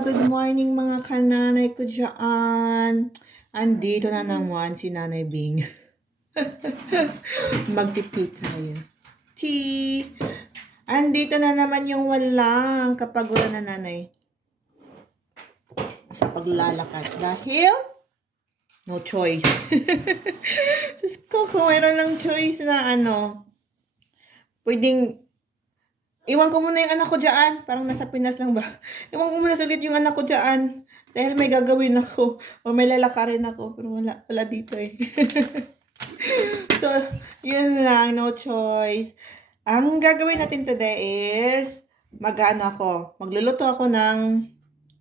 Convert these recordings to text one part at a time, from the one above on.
good morning mga kananay ko dyan. Andito na naman si Nanay Bing. Magti-tea tayo. Tea! Andito na naman yung walang kapag wala na nanay. Sa paglalakad. Dahil, no choice. Sus ko, kung mayroon ng choice na pwedeng iwan ko muna yung anak ko dyan. Parang nasa Pinas lang ba? Iwan ko muna saglit yung anak ko dyan. Dahil may gagawin ako. O may lalakarin ako. Pero wala dito eh. So, yun lang. No choice. Ang gagawin natin today is magluluto ako ng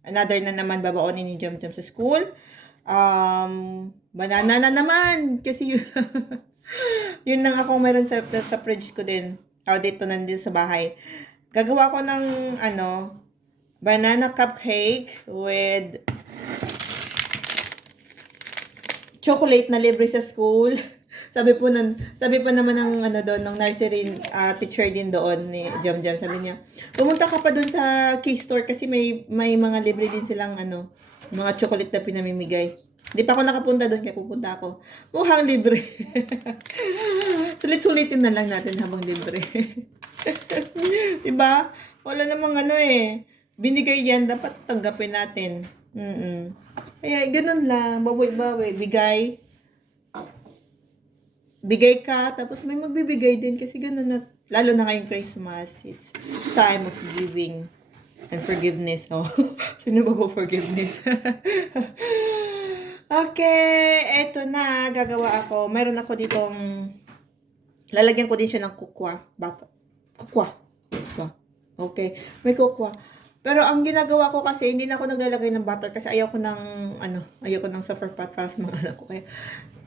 another na naman babaonin ni Jam Jam sa school. Banana na naman. Kasi yun, yun lang ako meron sa fridge ko din. Dito nandito sa bahay. Gagawa ko ng banana cupcake with chocolate na libre sa school. Sabi pa naman ng ng nursery teacher din doon ni Jam Jam, sabi niya, pumunta ka pa doon sa K-store kasi may mga libre din silang mga chocolate na pinamimigay. Hindi pa ako nakapunta doon kaya pupunta ako. Mukhang libre. Sulit-sulitin na lang natin habang libre. Diba? Wala namang binigay yan, dapat tanggapin natin. Kaya ganun lang, bawi-bawi, bigay ka, tapos may magbibigay din kasi ganun na, lalo na ngayong Christmas, it's time of giving and forgiveness. Sino ba forgiveness? Okay, eto na, gagawa ako. Meron ako ditong, lalagyan ko din siya ng kukwa. Kukwa. Okay, may kukwa. Pero ang ginagawa ko kasi, hindi na ako naglalagay ng butter kasi ayaw ko ng suffer pot para sa mga anak ko. Kaya,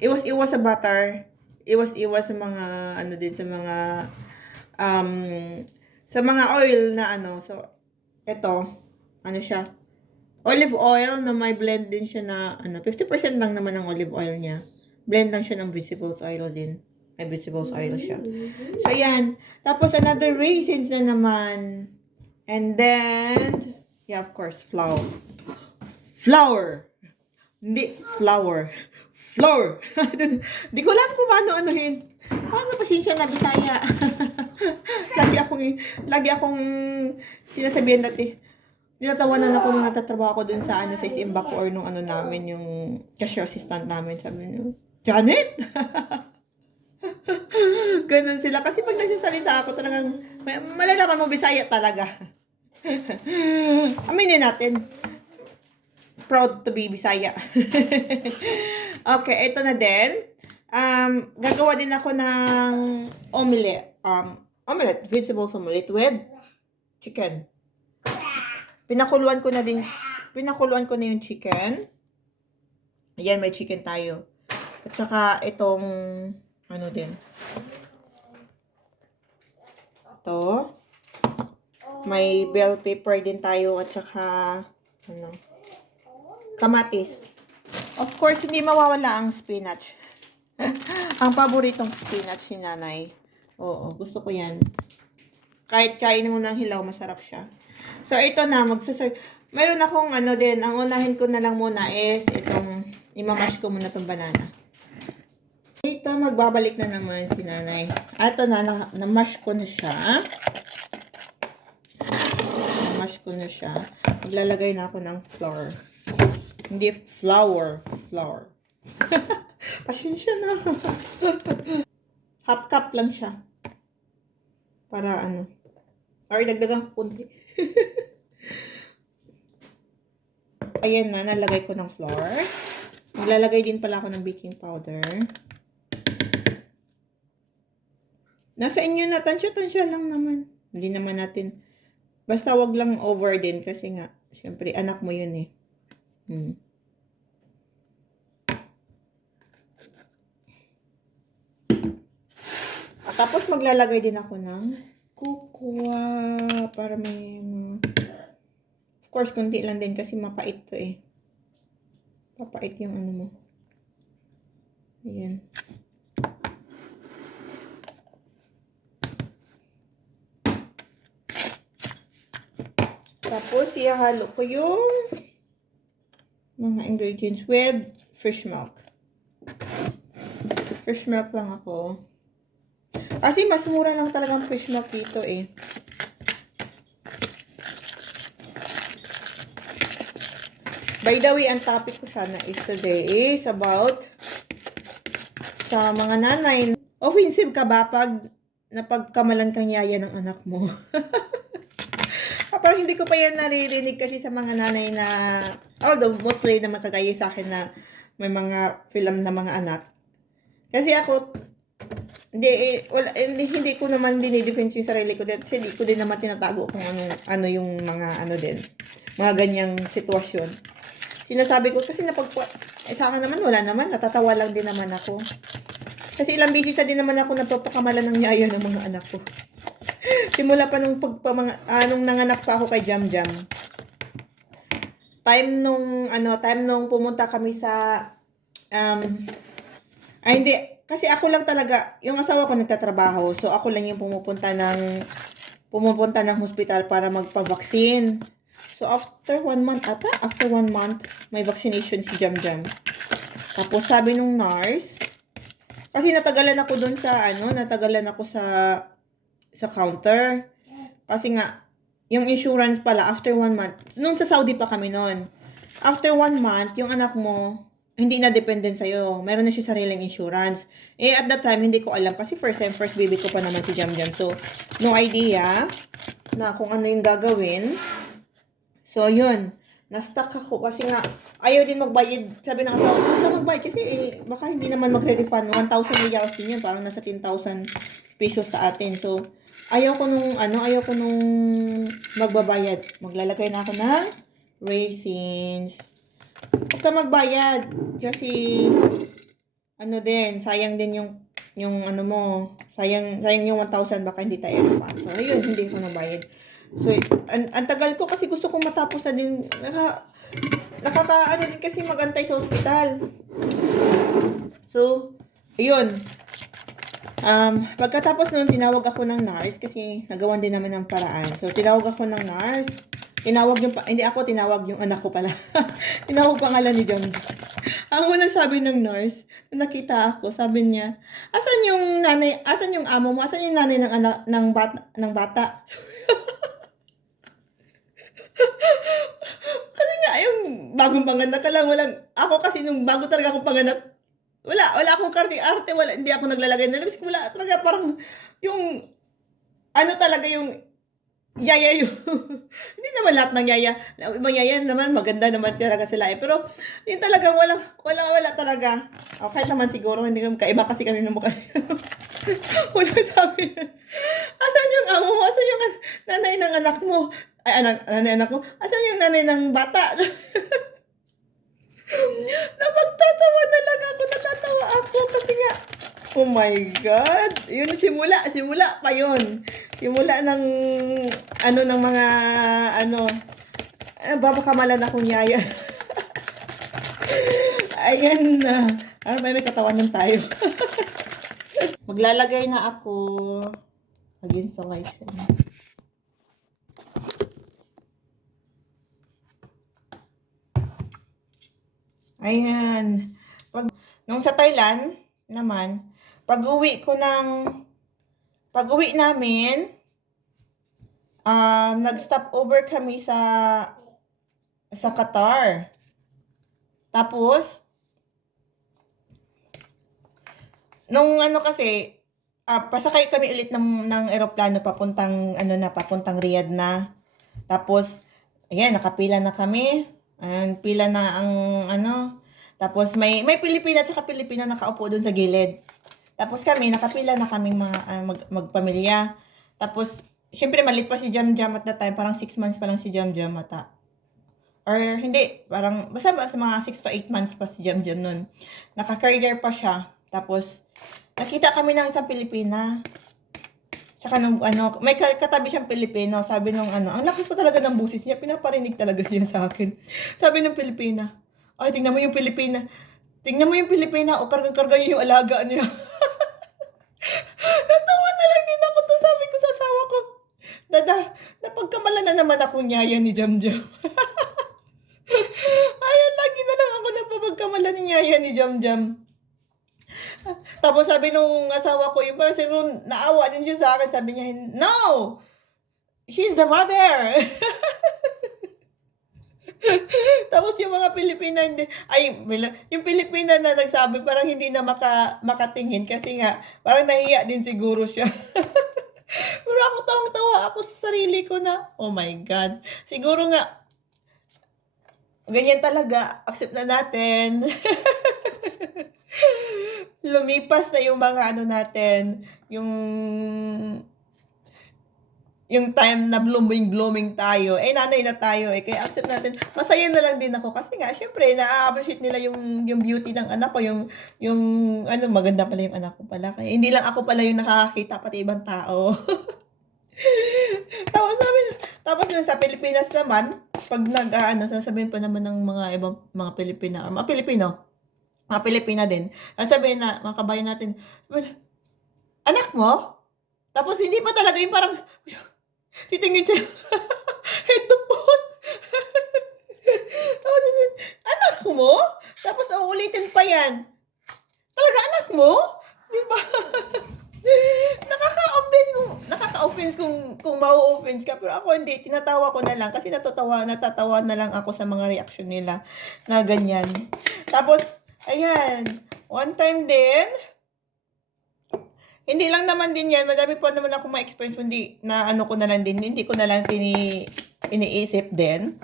iwas-iwas sa butter. Iwas-iwas sa mga, sa mga oil na So, eto, siya. Olive oil na may blend din siya na 50% lang naman ang olive oil niya. Blend lang siya ng vegetable oil din. May vegetable oil siya. So, ayan. Tapos, another raisins na naman. And then, yeah, of course, flour. Hindi, flour. Flour. Di ko alam kung paano anuhin. Paano pasensya na Bisaya? lagi akong sinasabihan dati. Tinatawanan ako nung natatrabaho ako dun sa sa Isimbak or nung namin, yung cashier assistant namin. Sabi niyo, Janet! Ganun sila. Kasi pag nagsasalita ako talagang, malalaman mo Bisaya talaga. Aminin natin. Proud to be Bisaya. Okay, ito na din. Gagawa din ako ng omelette. Vegetables omelette with chicken. Pinakuluan ko na yung chicken. Ayan, may chicken tayo. At saka itong din. Ito. May bell pepper din tayo at saka kamatis. Of course, hindi mawawala ang spinach. Ang paboritong spinach ni nanay. Oo, gusto ko yan. Kahit kainin mo ng hilaw, masarap siya. So, ito na, meron akong din, ang unahin ko na lang muna is itong, imamash ko muna itong banana. Ito, magbabalik na naman si nanay. Ito na, na-mash ko na siya. Maglalagay na ako ng flour. Hindi flour. Pasensya na. Half cup lang siya. Para or dagdagan ko kunti. Ayan na, nalagay ko ng flour. Maglalagay din pala ako ng baking powder. Nasa inyo na, tansya lang naman. Hindi naman natin, basta wag lang over din kasi nga, syempre anak mo yun eh. At tapos maglalagay din ako ng kukwa para may of course konti lang din kasi mapait to eh. Papait yung mo. Ayan. Tapos, ihahalo ko yung mga ingredients with fresh milk. Fresh milk lang ako. Kasi mas mura lang talagang fresh milk dito eh. By the way, ang topic ko sana is today is about sa mga nanay. Offensive ka ba pag napagkamalan kang yaya ng anak mo? Parang hindi ko pa yan naririnig kasi sa mga nanay na, although mostly naman kagaya sa akin na may mga film na mga anak. Kasi ako, hindi ko naman dinidefense yung sarili ko. Kasi hindi ko din naman tinatago kung ano yung mga din. Mga ganyang sitwasyon. Sinasabi ko kasi sa akin naman wala naman. Natatawa lang din naman ako. Kasi ilang beses na din naman ako napapakamalan ng yaya ng mga anak ko. Simula pa nung nanganak pa ako kay Jam Jam. Time nung pumunta kami sa hindi kasi ako lang talaga, yung asawa ko nagtatrabaho. So ako lang yung pumupunta ng hospital para magpa-vaccine. So after 1 month may vaccination si Jam Jam. Tapos sabi nung nurse, kasi natagalan ako sa counter. Kasi nga, yung insurance pala, after 1 month, nung sa Saudi pa kami noon, after 1 month, yung anak mo, hindi na dependent sa'yo. Meron na siya sariling insurance. At that time, hindi ko alam. Kasi first baby ko pa naman si Jam Jam. So, no idea na kung ano yung gagawin. So, yun. Na-stuck ako kasi nga, ayaw din magbayad. Sabi ng asawa, huwag ka magbayad kasi baka hindi naman magre-refund. 1,000 riyals din yun. Parang nasa 10,000 pesos sa atin. So, ayaw ko nung magbabayad. Maglalagay na ako ng raisins. Huwag ka magbayad. Kasi, sayang din yung sayang yung 1,000 baka hindi tayo refund. So, ayun, hindi ko nabayad. So, ang tagal ko kasi gusto kong matapos na din. Din kasi magantay sa ospital. So, ayun. Pagkatapos nun, tinawag ako ng nurse kasi nagawan din naman ng paraan. So, tinawag ako ng nurse. Hindi ako tinawag yung anak ko pala. Tinawag pangalan ni John. Ang unang sabi ng nurse, nakita ako, sabi niya, asan yung amo mo? Asan yung nanay ng bata? Kasi nga, yung bagong panganak ka lang, ako kasi nung bago talaga akong panganak, wala akong arte, hindi ako naglalagay ng lips, wala talaga, parang, yung, talaga yung, yaya yung, hindi naman lahat ng yaya, ibang yaya naman, maganda naman talaga sila pero, yung talaga, wala talaga, kahit naman siguro, hindi kami, kaiba kasi kami ng mukha, wala sabi, asan yung amo mo, asan yung nanay ng anak mo, nanay anak mo, asan yung nanay ng bata, napagtatawa na lang ako, natatawa ako, kasi nga, oh my God, yun, simula pa yun, simula ng, ng mga, babakamalan akong yaya, ayan na, may katawanan tayo, maglalagay na ako, against the light. Ayan. Nung sa Thailand naman, pag-uwi namin, nag-stop over kami sa Qatar. Tapos, nung kasi, pasakay kami ulit ng eroplano papuntang Riyadh na. Tapos, ayan, nakapila na kami. Pila na ang tapos may Pilipina at saka Pilipino nakaupo doon sa gilid. Tapos kami, nakapila na kaming magpamilya. Tapos, syempre malit pa si Jam Jam at that time, parang 6 months pa lang si Jam Jam ata. Or hindi, parang basta sa mga 6 to 8 months pa si Jam Jam nun. Naka-career pa siya. Tapos, nakita kami ng isang Pilipina. Tsaka nung may katabi siyang Pilipino, sabi nung ang lakas pa talaga ng busis niya, pinaparinig talaga siya sa akin. Sabi ng Pilipina, ay, tingnan mo yung Pilipina, o kargang-karga niya yung alaga niya. Natawa na lang din ako to, sabi ko sa asawa ko, Napagkamalan na naman ako niyaya ni Jamjam. Ayun, lagi na lang ako napapagkamalan ni niyaya ni Jamjam. Tapos sabi nung asawa ko, yung parang siguro naawa din siya sa akin, sabi niya, no! She's the mother! Tapos yung mga Pilipina, yung Pilipina na nagsabi, parang hindi na makatingin kasi nga, parang nahiya din siguro siya. Pero ako tawang-tawa ako sa sarili ko na, oh my God. Siguro nga, ganyan talaga, accept na natin. Lumipas na yung mga ano natin, yung time na blooming tayo, nanay na tayo, kaya accept natin. Masaya na lang din ako kasi nga, syempre, na-appreciate nila yung beauty ng anak ko, yung maganda pala yung anak ko pala. Kaya hindi lang ako pala yung nakakakita, pati ibang tao. Tapos yun, sa Pilipinas naman, pag sasabihin pa naman ng mga ibang mga Pilipina din, sasabihin na, mga kabayan natin, anak mo? Tapos hindi pa talaga yung parang, titingin siya, head to foot. Tapos sasabihin, anak mo? Tapos uulitin pa yan. Talaga anak mo? Diba? Nakaka-offense kung mau-offense ka, pero ako hindi, tinatawa ko na lang kasi natatawa na lang ako sa mga reaction nila na ganyan. Tapos, ayan, one time din, hindi lang naman din yan, madami po naman ako ma-experience, hindi na ko na lang din, hindi ko na lang iniisip din.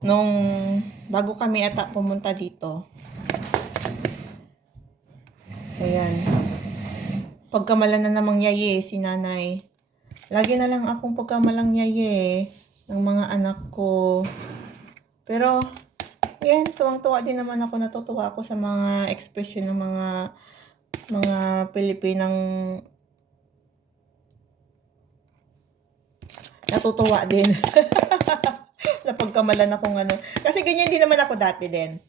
Nung bago kami ata pumunta dito, ayan, pagkamalan na namang yaye si nanay. Lagi na lang akong pagkamalang yaye ng mga anak ko. Pero, yan, tuwang-tuwa din naman ako, natutuwa ako sa mga expression ng mga Pilipinang natutuwa din. Napagkamalan akong Kasi ganyan din naman ako dati din.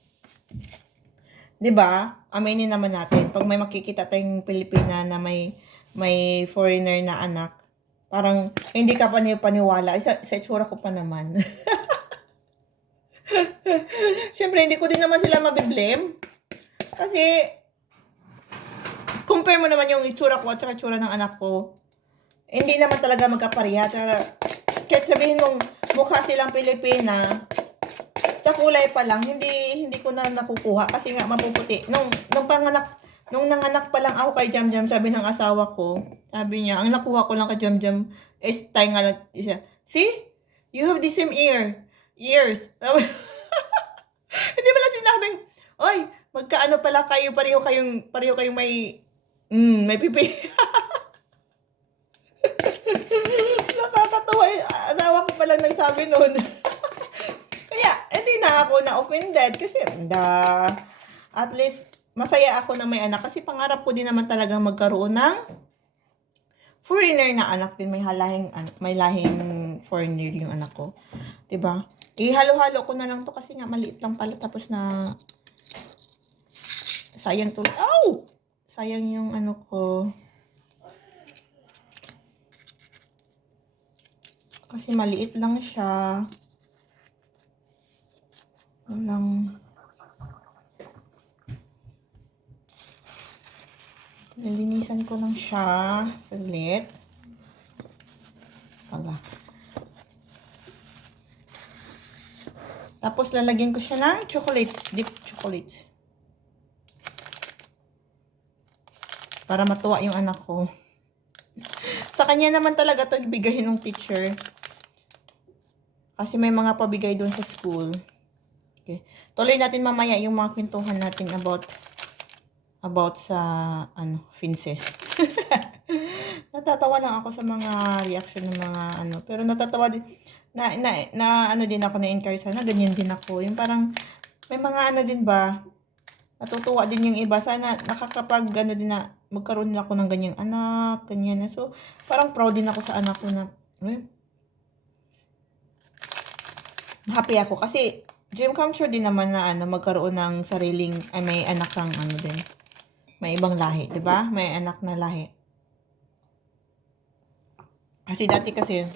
'Di ba? Aminin naman natin, pag may makikita tayong Pilipina na may foreigner na anak, parang hindi ka paniwala. Sa itsura ko pa naman. Siyempre, hindi ko din naman sila mabiblame. Kasi, compare mo naman yung itsura ko at saka itsura ng anak ko. Hindi naman talaga magkapareha. Kahit sabihin mong mukha silang Pilipina, sa kulay pa lang, hindi ko na nakukuha kasi nga mapuputi. Nung nanganak pa lang ako kay Jamjam, sabi ng asawa ko, sabi niya, ang nakuha ko lang kay Jamjam is tayo nga lang siya. See? You have the same ears. Hindi pala sinabing, oy, magkaano pala kayo, pareho kayong may pipi. Nakakatawa, asawa ko pala nagsabi noon. Kaya, hindi na ako na-offended kasi, at least, masaya ako na may anak kasi pangarap ko din naman talaga magkaroon ng foreigner na anak din. May lahing foreigner yung anak ko. 'Di ba? Ihalo-halo ko na lang to kasi nga maliit lang pala tapos na sayang to. Sayang yung ko. Kasi maliit lang siya. Nilinisan ko lang siya. Saglit. Tapos lalagyan ko siya ng deep chocolates. Para matuwa yung anak ko. Sa kanya naman talaga to ibigahin ng teacher. Kasi may mga pabigay doon sa school. Okay. Tuloy natin mamaya yung mga kwentuhan natin about sa Finses. Natatawa lang ako sa mga reaction ng mga pero natatawa din na din ako na-encourage sana ganyan din ako. Yung parang may mga din ba natutuwa din yung iba sana nakakapag din na magkaroon din ako ng ganyang anak, ganyan na. So parang proud din ako sa anak ko na happy ako kasi dream come true din naman na magkaroon ng sariling may anak kang din. May ibang lahi, 'di ba? May anak na lahi. Kasi dati kasi,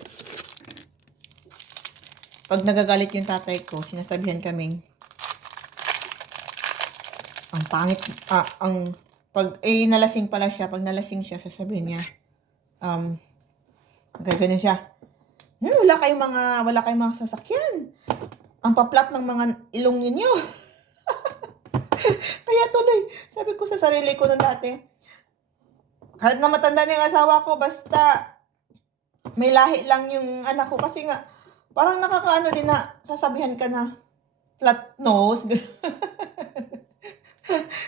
pag nagagalit yung tatay ko, sinasabihan kaming, ang pangit, pag, nalasing pala siya, pag nalasing siya, sasabihin niya, gagano siya, wala kayong mga sasakyan. Ang paplat ng mga ilong ninyo. Kaya tuloy, sabi ko sa sarili ko nung dati, kahit na matanda na yung asawa ko, basta may lahi lang yung anak ko. Kasi nga, parang nakakaano din na sasabihan ka na flat nose.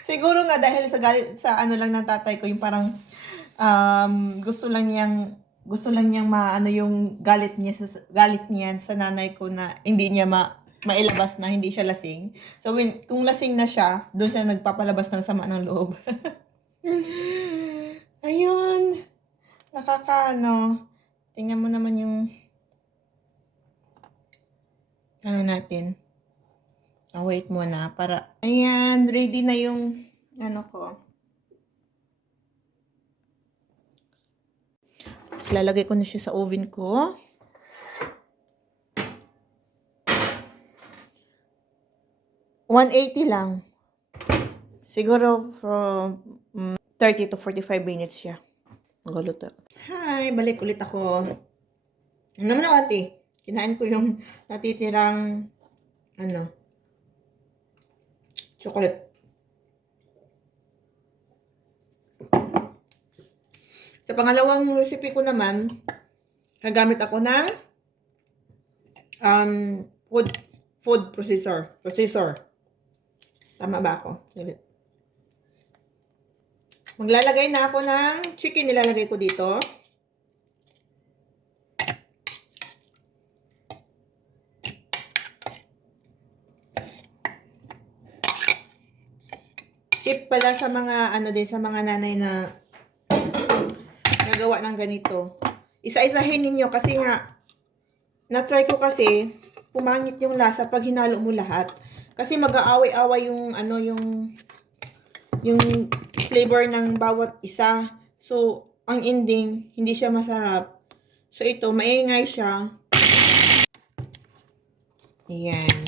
Siguro nga dahil sa galit, sa ano lang ng tatay ko, yung parang gusto lang niyang maano yung galit niya sa nanay ko na hindi niya mailabas na hindi siya lasing. So kung lasing na siya, doon siya nagpapalabas ng sama ng loob. Ayun. Nakakaano. Tingnan mo naman yung ano natin. Wait muna para ayan, ready na yung ano ko. Tapos lalagay ko na siya sa oven ko. $180 lang. Siguro from 30 to 45 minutes siya. Magluto. Hi, balik ulit ako. Ano naman ako, ate? Kinain ko yung natitirang chocolate. Sa pangalawang recipe ko naman, nagamit ako ng food processor. Tama ba ako? Maglalagay na ako ng chicken, nilalagay ko dito. Tip pala sa mga sa mga nanay na nagawa ng ganito. Isa-isahin ninyo kasi nga na-try ko kasi pumangit yung lasa pag hinalo mo lahat. Kasi mag-aaway-away yung yung flavor ng bawat isa. So, ang ending hindi siya masarap. So, ito maingay siya. Ayan.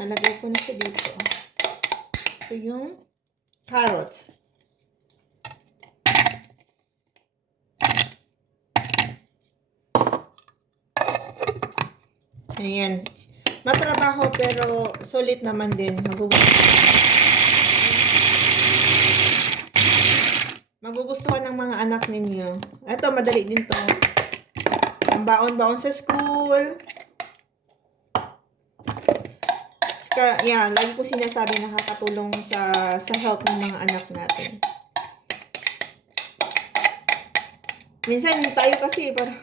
Lalagay ko na siya dito. Ito yung carrots. Ayan. Matrabaho pero sulit naman din. Magugustuhan ng mga anak ninyo. Ito, madali din to. Ang baon-baon sa school. Yan, lagi ko sinasabi nakakatulong sa health ng mga anak natin. Minsan tayo kasi parang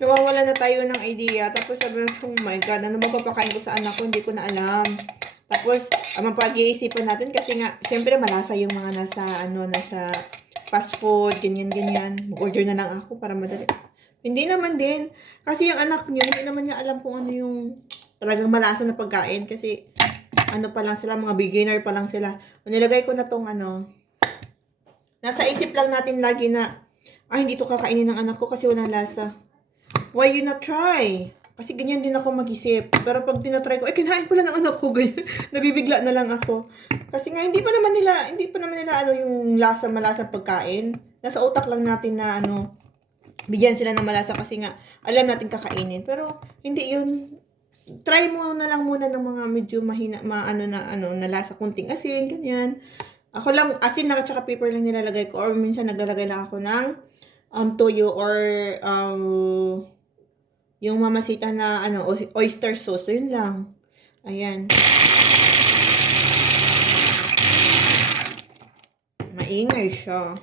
nawawala na tayo ng idea. Tapos sabi ko, oh my God, ano ba papakain ko sa anak ko? Hindi ko na alam. Tapos, mapag-iisipan natin kasi nga, siyempre malasa yung mga nasa fast food, ganyan. Mag-order na lang ako para madali. Hindi naman din. Kasi yung anak nyo, hindi naman niya alam kung ano yung talagang malasa na pagkain. Kasi, pa lang sila, mga beginner pa lang sila. Nilagay ko na tong nasa isip lang natin lagi na, hindi to kakainin ng anak ko kasi walang lasa. Why you not try? Kasi ganyan din ako mag-isip. Pero pag tinatry ko, kinain pala ng anak ko, ganyan. Nabibigla na lang ako. Kasi nga, hindi pa naman nila yung malasa pagkain. Nasa utak lang natin na bigyan sila ng malasa kasi nga, alam natin kakainin. Pero, hindi yun. Try mo na lang muna ng mga medyo mahina, na lasa, kunting asin, ganyan. Ako lang, asin lang at saka pepper lang nilalagay ko. Or minsan naglalagay lang ako ng toyo or yung mamasita na oyster sauce. So, yun lang. Ayan. Maingay siya.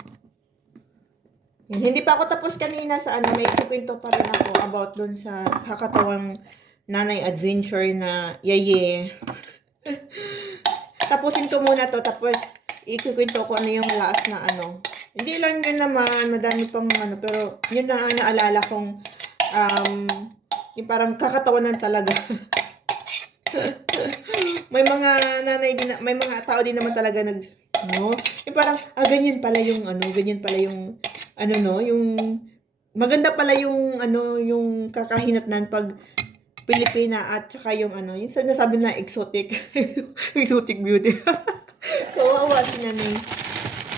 Yan. Hindi pa ako tapos kanina sa may ikwento pa rin ako about dun sa kakatawang nanay adventure na yaye. Tapusin ko muna to, tapos ikwento ko ano yung last na Hindi lang yun naman, madami pang pero yun na naalala kong yung parang kakatawanan talaga. May mga nanay din, may mga tao din naman talaga yung parang ganyan pala yung ano no, yung maganda pala yung ano, yung kakahinatnan pag Pilipina at saka yung ano, yung sinasabi na exotic. Exotic beauty. Kawawa si Nanay.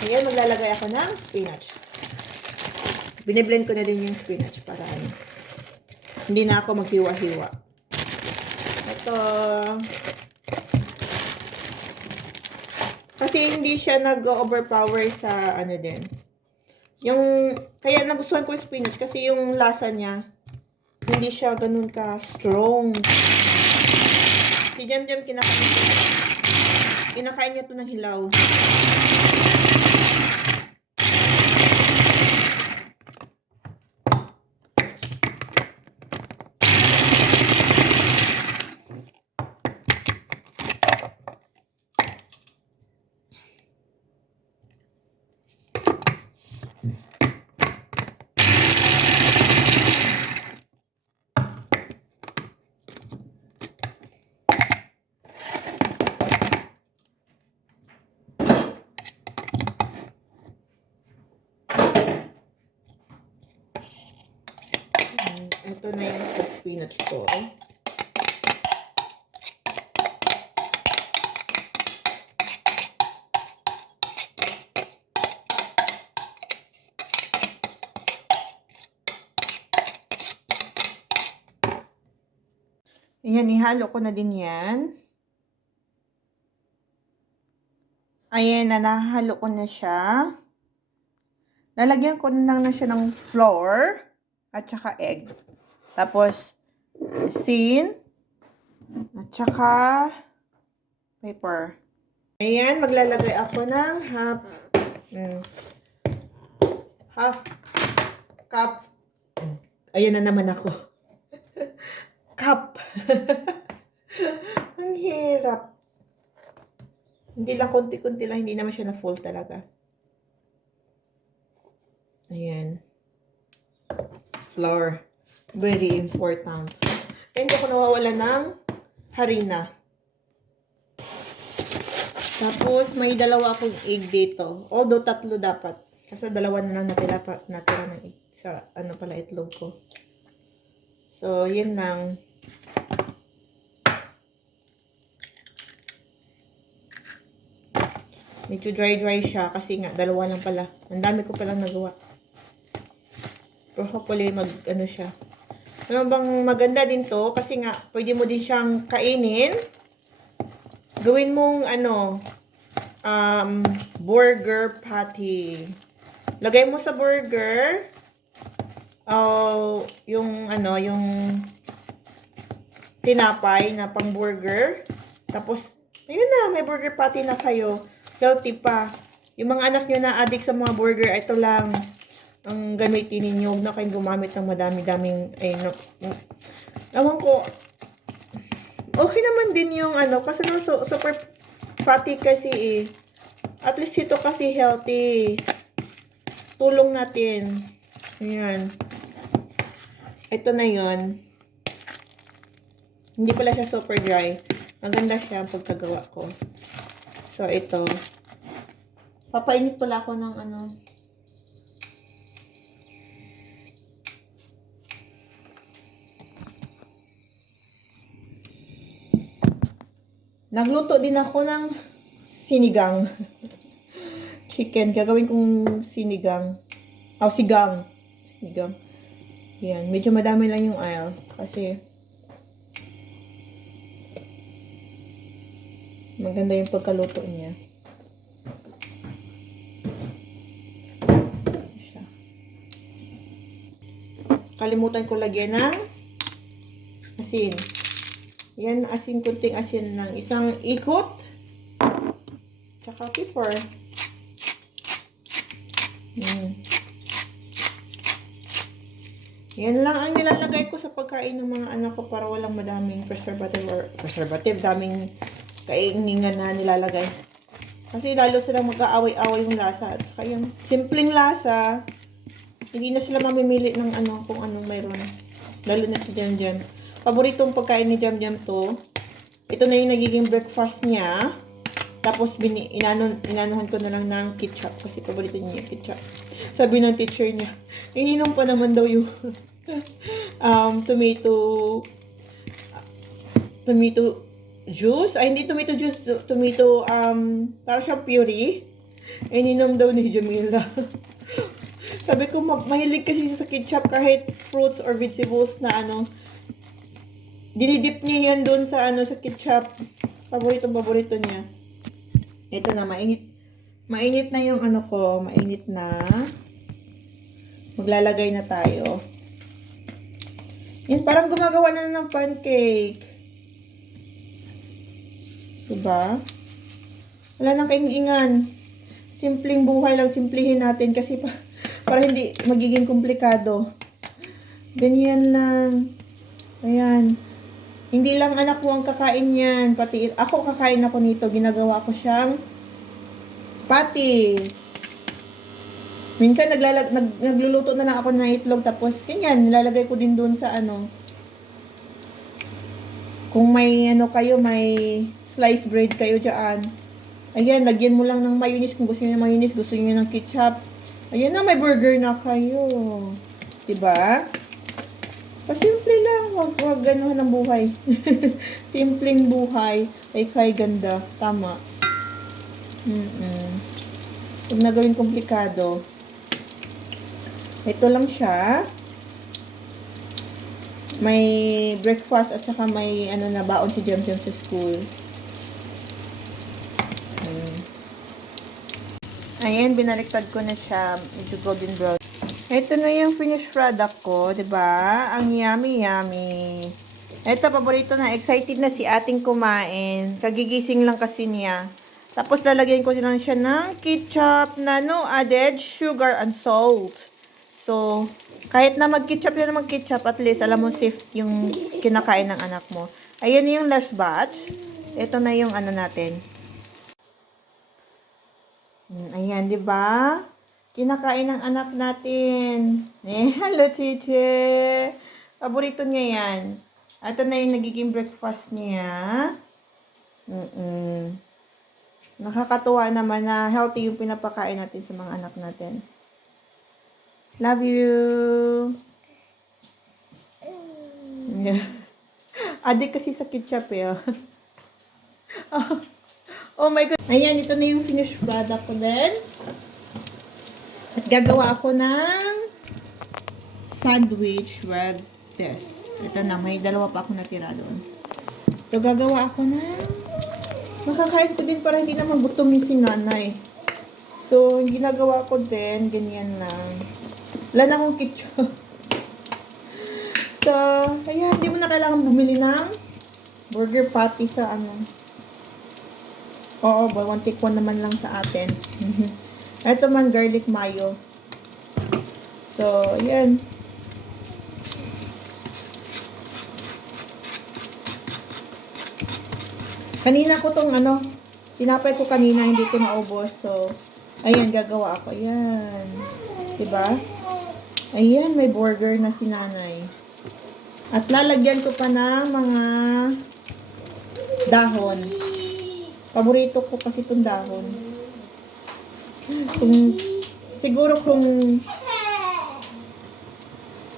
Ayan, maglalagay ako ng spinach. Biniblend ko na din yung spinach para ano, hindi na ako maghiwa-hiwa. Ito. Kasi hindi siya nag-overpower sa ano din. Yung, kaya nagustuhan ko yung spinach kasi yung lasa niya, hindi siya ganun ka strong. Si Jam Jam kinakain niya to ng hilaw. Ito na yung sa spinach ko. Ayan, ihalo ko na din yan. Ayan, nahalo ko na siya. Lalagyan ko na lang na siya ng flour at saka egg. Tapos, asin at saka pepper. Ayan, maglalagay ako ng half cup. Ayan na naman ako. Cup. Ang hirap. Hindi lang konti-konti lang, hindi naman siya na full talaga. Ayan. Flour. Very important. Kaya hindi ako nawawala ng harina. Tapos, may dalawa akong egg dito. Although, 3 dapat. Kasi dalawa na lang natira ng egg. Sa, ano pala, itlog ko. So, yun lang. Medyo dry siya kasi nga, dalawa lang pala. Ang dami ko palang nagawa. Pero hopefully, ano siya. Ano bang maganda din to? Kasi nga, pwede mo din siyang kainin. Gawin mong, burger patty. Lagay mo sa burger, yung tinapay na pang burger. Tapos, ayun na, may burger patty na kayo. Healthy pa. Yung mga anak nyo na addict sa mga burger, ito lang ang gamitin ninyo. Huwag na kayong gumamit ng madami-daming, ewan ko, okay naman din yung kasi super fatty kasi eh. At least ito kasi healthy. Tulong natin. Ayan. Ito na yon. Hindi pala siya super dry. Maganda siya ang pagkagawa ko. So, ito. Papainit pala ako ng Nagluto din ako ng sinigang. Chicken. Gagawin kong sinigang. Sigang. Sinigang. Yan. Medyo madami lang yung oil. Kasi maganda yung pagkaluto niya. Siya. Kalimutan ko lagyan ng asin. Yan, asin, kunting asin ng isang ikot. Tsaka pepper. Yan lang ang nilalagay ko sa pagkain ng mga anak ko para walang madaming preservative, daming kainingan na nilalagay. Kasi lalo silang mag-aaway-away yung lasa. At saka yung simpleng lasa, hindi na sila mamimili ng kung anong mayroon. Lalo na si Jam Jam. Paboritong pagkain ni Jam Jam to. Ito na yung nagiging breakfast niya. Tapos inanuhan ko na lang ng ketchup kasi paborito niya yung ketchup. Sabi ng teacher niya, ininom pa naman daw yung tomato juice. Ay, hindi tomato juice, tomato, para siyang puree. Ininom daw ni Jamila. Sabi ko, mahilig kasi siya sa ketchup kahit fruits or vegetables na dinidip niya yan doon sa sa ketchup. Paborito niya. Ito na, mainit na yung mainit na. Maglalagay na tayo. Yan, parang gumagawa na ng pancake. Diba? Wala nang kaingingan. Simpleng buhay lang, simplihin natin kasi para hindi magiging komplikado. Ganyan lang. Ayan. Hindi lang anak ko ang kakain yan. Pati ako kakain ako nito. Ginagawa ko siyang patty. Minsan nagluluto na lang ako ng itlog. Tapos ganyan, nilalagay ko din doon sa Kung may kayo, may sliced bread kayo dyan. Ayan, lagyan mo lang ng mayonnaise. Kung gusto niyo ng mayonnaise, gusto niyo ng ketchup. Ayan na, may burger na kayo. Diba? Simple lang. Huwag ganuhan ng buhay. Simpleng buhay. Ay kay ganda. Tama. Huwag na gawing komplikado. Ito lang siya. May breakfast at saka may na baon si Jem sa school. Ayan, binaliktad ko na siya. Medyo golden brown. Ito na yung finished product ko, 'di ba? Ang yummy. Ito, paborito na. Excited na si ating kumain. Kagigising lang kasi niya. Tapos lalagyan ko lang siya ng ketchup na no added sugar and salt. So, kahit na mag-ketchup yun na mag-ketchup, at least alam mo safe yung kinakain ng anak mo. Ayan yung last batch. Ito na yung natin. Ayan, 'di ba? Kinakain ng anak natin. Hello, Chiche. Paborito niya 'yan. Ito na yung nagiging breakfast niya. Nakakatuwa naman na healthy yung pinapakain natin sa mga anak natin. Love you. Adik kasi sa ketchup eh. Oh my God. Ayan, ito na yung finished product ko din. At gagawa ako ng sandwich with this. Ito na, may dalawa pa ako natira doon. So, gagawa ako ng makakain ko din para hindi naman gutom yung si nanay. So, yung ginagawa ko din, ganyan lang. Wala na akong ketchup. So, ayan, hindi mo na kailangan bumili ng burger patty sa Oo, buy one take one naman lang sa atin. Ito man, garlic mayo. So, ayan. Kanina ko tong tinapay ko kanina, hindi ko naubos. So, ayan, gagawa ako. Ayan. Diba? Ayan, may burger na si nanay. At lalagyan ko pa ng mga dahon. Paborito ko kasi itong dahon. Siguro kung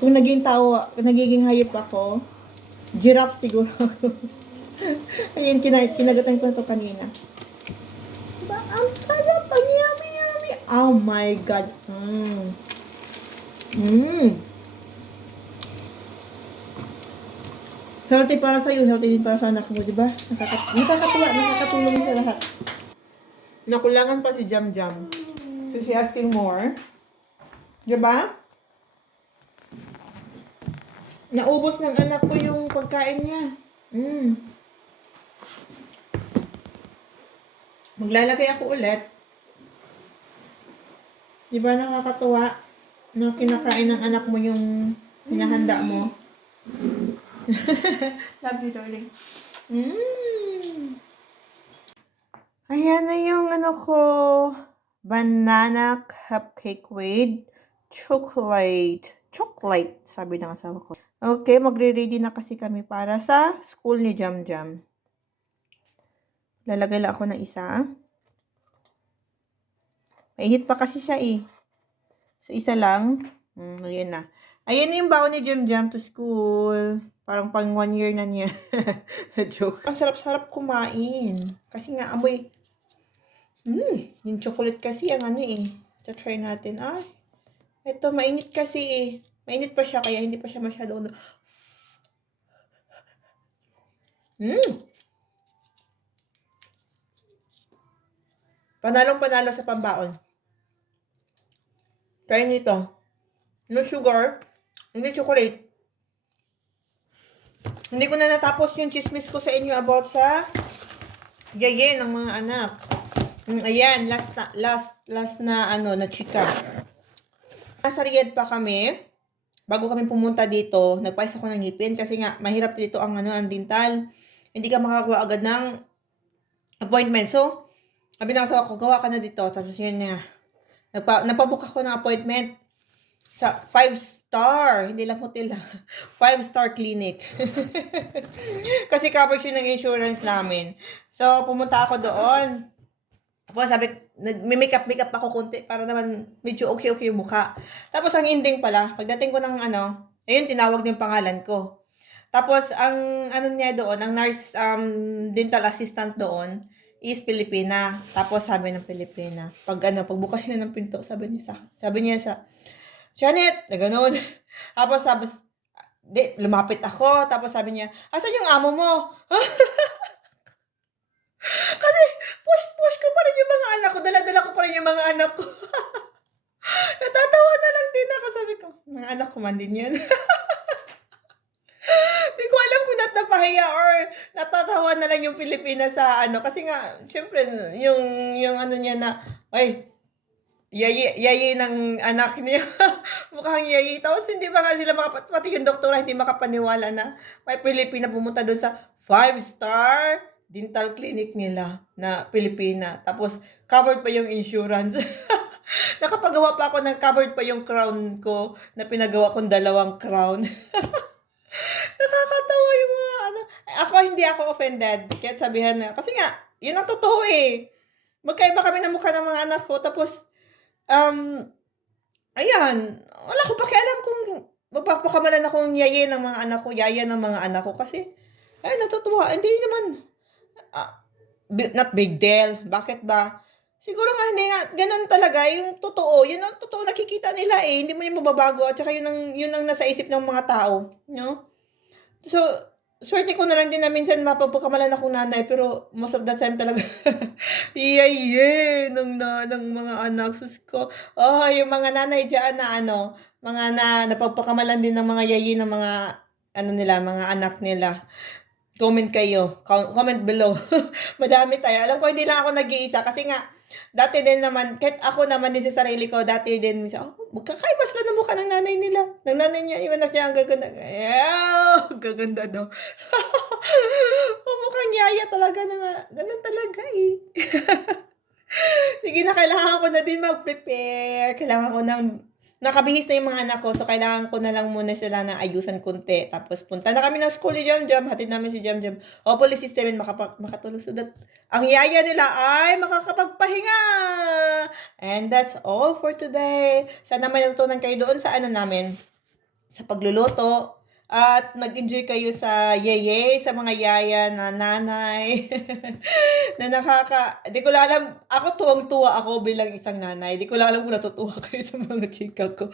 nagiging hayop ako, giraffe siguro ako. Ayun, kinagatan ko na ito kanina. Diba? Ang sarap! Ang yummy! Oh my God! Healthy para sa'yo, healthy din para sa anak mo, di ba? Nakakatuwa, nakakatulong sa lahat. Nakulangan pa si Jam. So, she asking more. Di ba? Naubos ng anak ko yung pagkain niya. Maglalagay ako ulit. Di ba nakakatuwa na kinakain ng anak mo yung hinahanda mo? Love you, darling. Ayan na yung ko. Banana cupcake with chocolate. Chocolate, sabi ng asawa ko. Okay, magre-ready na kasi kami para sa school ni Jam. Lalagay lang ako ng isa. Mainit pa kasi siya eh. So, isa lang. Ayan na. Ayan na yung baon ni Jam to school. Parang pang 1 year na niya. Joke. Ang sarap-sarap kumain. Kasi nga, amoy. Yung chocolate kasi, ang ano eh. Try natin. Ay, ito, mainit kasi eh. Mainit pa siya, kaya hindi pa siya masyado. Panalong-panalo sa pambaon. Try nito. No sugar, hindi chocolate. Hindi ko na natapos yung chismis ko sa inyo about sa yaye ng mga anak. Ayan, last na ano, na chika. Nasa Riyadh pa kami. Bago kami pumunta dito, nagpais ako ng ngipin kasi nga mahirap dito ang ano, ang dental. Hindi ka makakuha agad ng appointment. So, sabi ng asawa ko, gawa ka na dito. Tapos yun nga, napabook ako ng appointment sa 5-star, hindi lang hotel lang. 5-star clinic. Kasi coverage yun ng insurance namin. So, pumunta ako doon. Tapos sabi, nag-makeup ako konti para naman medyo okay yung mukha. Tapos ang ending pala, pagdating ko ng ano, ayun, tinawag niya yung pangalan ko. Tapos ang ano niya doon, ang nurse, dental assistant doon, is Pilipina. Tapos sabi ng Pilipina, pagbukas niya ng pinto, sabi niya sa, Janet, na gano'n. Tapos lumapit ako. Tapos sabi niya, asan yung amo mo? Kasi push ko pa rin yung mga anak ko. Dala-dala ko pa rin yung mga anak ko. Natatawa na lang din ako. Sabi ko, mga anak ko man din yan. Hindi ko alam kung napahiya or natatawa na lang yung Pilipinas sa ano. Kasi nga, syempre, yung ano niya na, ay, yayi ng anak niya. Mukhang yayi. Tapos hindi ba nga sila pati yung doktora hindi makapaniwala na may Pilipina pumunta doon sa 5-star dental clinic nila na Pilipina. Tapos covered pa yung insurance. Nakapagawa pa ako ng covered pa yung crown ko na pinagawa kong 2 crown. Nakakatawa yung mga ano. Ako hindi ako offended. Kaya sabihan na. Kasi nga, yun ang totoo eh. Magkaiba kami ng mukha ng mga anak ko. Tapos, ayan, wala ko pakialam kung magpapakamalan akong yaya ng mga anak ko kasi, ay, natutuwa. Hindi naman, not big deal. Bakit ba? Siguro nga, hindi nga, ganun talaga, yung totoo, yun ang totoo nakikita nila eh, hindi mo yung mababago, at saka yun ang nasa isip ng mga tao, no? So, swerte ko na lang din na minsan mapapakamalan akong nanay, pero most of the time talaga, ng mga anak, sus ko. Oh, yung mga nanay dyan na ano, napagpakamalan din ng mga yayi ng mga, ano nila, mga anak nila. Comment kayo, comment below. Madami tayo. Alam ko hindi lang ako nag-iisa kasi nga, dati din naman, kahit ako naman din sa sarili ko, dati din, magkakaiba sila ng mukha ng nanay nila. Ng nanay niya, yung anak niya, ang gaganda. Gaganda daw. Mukhang yaya talaga na nga. Ganun talaga eh. Sige na, kailangan ko na din mag-prepare. Kailangan ko nakabihis na yung mga anak ko. So, kailangan ko na lang muna sila na ayusan konti. Tapos, punta na kami ng school ni Jam. Hatid namin si Jam. Hopefully, si Steven makatulog. So that ang yaya nila ay makakapagpahinga. And that's all for today. Sana may natutunan kayo doon sa ano namin. Sa pagluluto. At nag-enjoy kayo sa yeye, sa mga yaya na nanay. Na di ko alam, ako tuwang-tuwa ako bilang isang nanay. Di ko alam kung natutuwa kayo sa mga chika ko.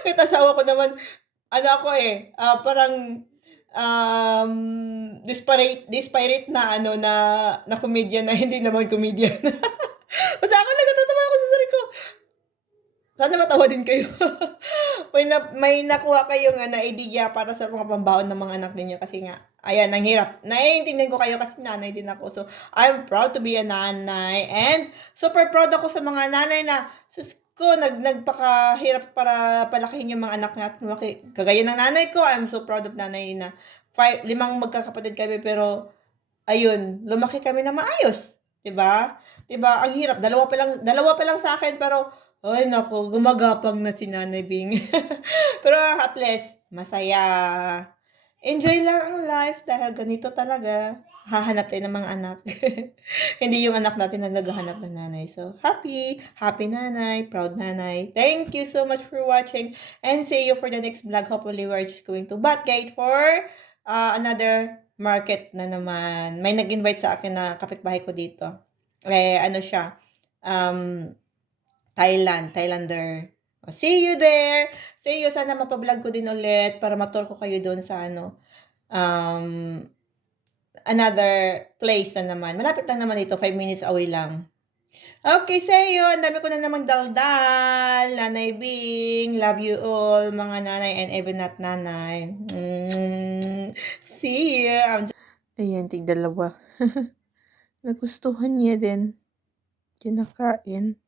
Kahit asawa ko naman, ano ako eh, parang disparate na ano na comedian na hindi naman comedian. Basta ako lang natatawa ako sa sarili ko. Sana matawa din kayo. may nakuha kayong idea para sa mga pambaon ng mga anak ninyo kasi nga, ayan, ang hirap. Naiintindihan ko kayo kasi nanay din ako. So, I'm proud to be a nanay and super proud ako sa mga nanay na, sus ko, nagpakahirap para palakihin yung mga anak natin. Kagaya ng nanay ko, I'm so proud of nanay na 5 magkakapatid kami pero, ayun, lumaki kami na maayos. Diba? Diba? Ang hirap. Dalawa pa lang sa akin pero, ay, nako, gumagapang na si Nanay Bing. Pero at least, masaya. Enjoy lang ang life dahil ganito talaga. Hahanap tayo ng mga anak. Hindi yung anak natin na naghahanap ng nanay. So, happy! Happy nanay, proud nanay. Thank you so much for watching and see you for the next vlog. Hopefully, we're just going to Batgate for another market na naman. May nag-invite sa akin na kapitbahay ko dito. Ano siya, um, Thailander. See you there! See you! Sana mapablog ko din ulit para ma-tour ko kayo doon sa um, another place na naman. Malapit lang naman dito, 5 minutes away lang. Okay, see you! Ang dami ko na namang daldal. Nanay Bing, love you all, mga nanay and even not nanay. See you! Ayan, tig dalawa. Nagustuhan niya din. Kinakain.